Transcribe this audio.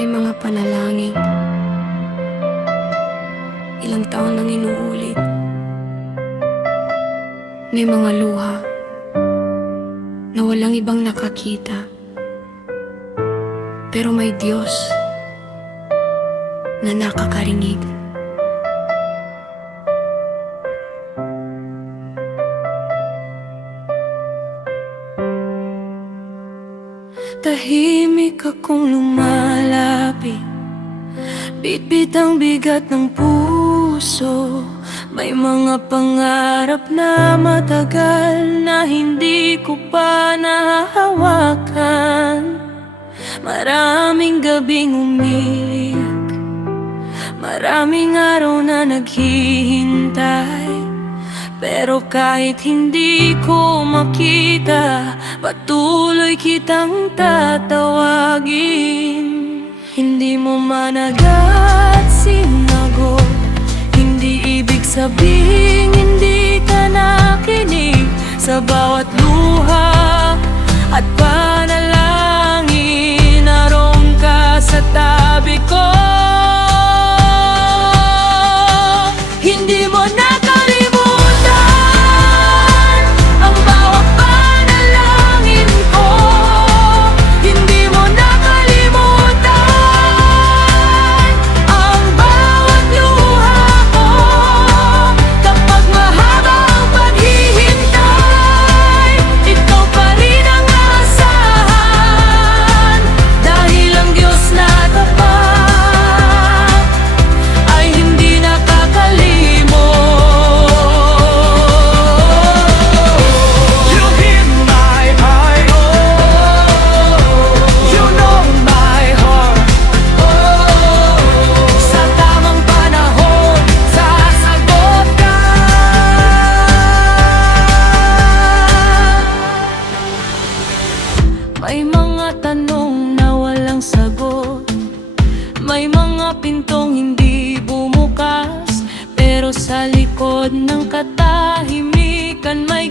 May mga panalangin, ilang taon nang inuulit. May mga luha na walang ibang nakakita, pero may Diyos na nakakarinig. Tahimik akong lumalapit, bitbit ang bigat ng puso. May mga pangarap na matagal na hindi ko pa nahahawakan. Maraming gabing umiiyak, maraming araw na naghihintay. Pero kahit hindi ko makita, patuloy kitang tatawagin. Hindi mo man agad sinagot, hindi ibig sabihing hindi ka nakinig sa bawat luha at panalangin. Naroon ka sa tabi ko, hindi mo nakalimutan ang bawat panalangin ko. Hindi mo nakalimutan ang bawat luha ko. Kapag mahaba ang paghihintay, ikaw pa rin ang asahan. Dahil ang Diyos na tapat ay hindi nakakalimot. You hear my heart, you know my heart. Sa tamang panahon, sasagot ka. May mga tanong na walang sagot, may mga pintong hindi bumukas, pero sa likod ng katahimikan may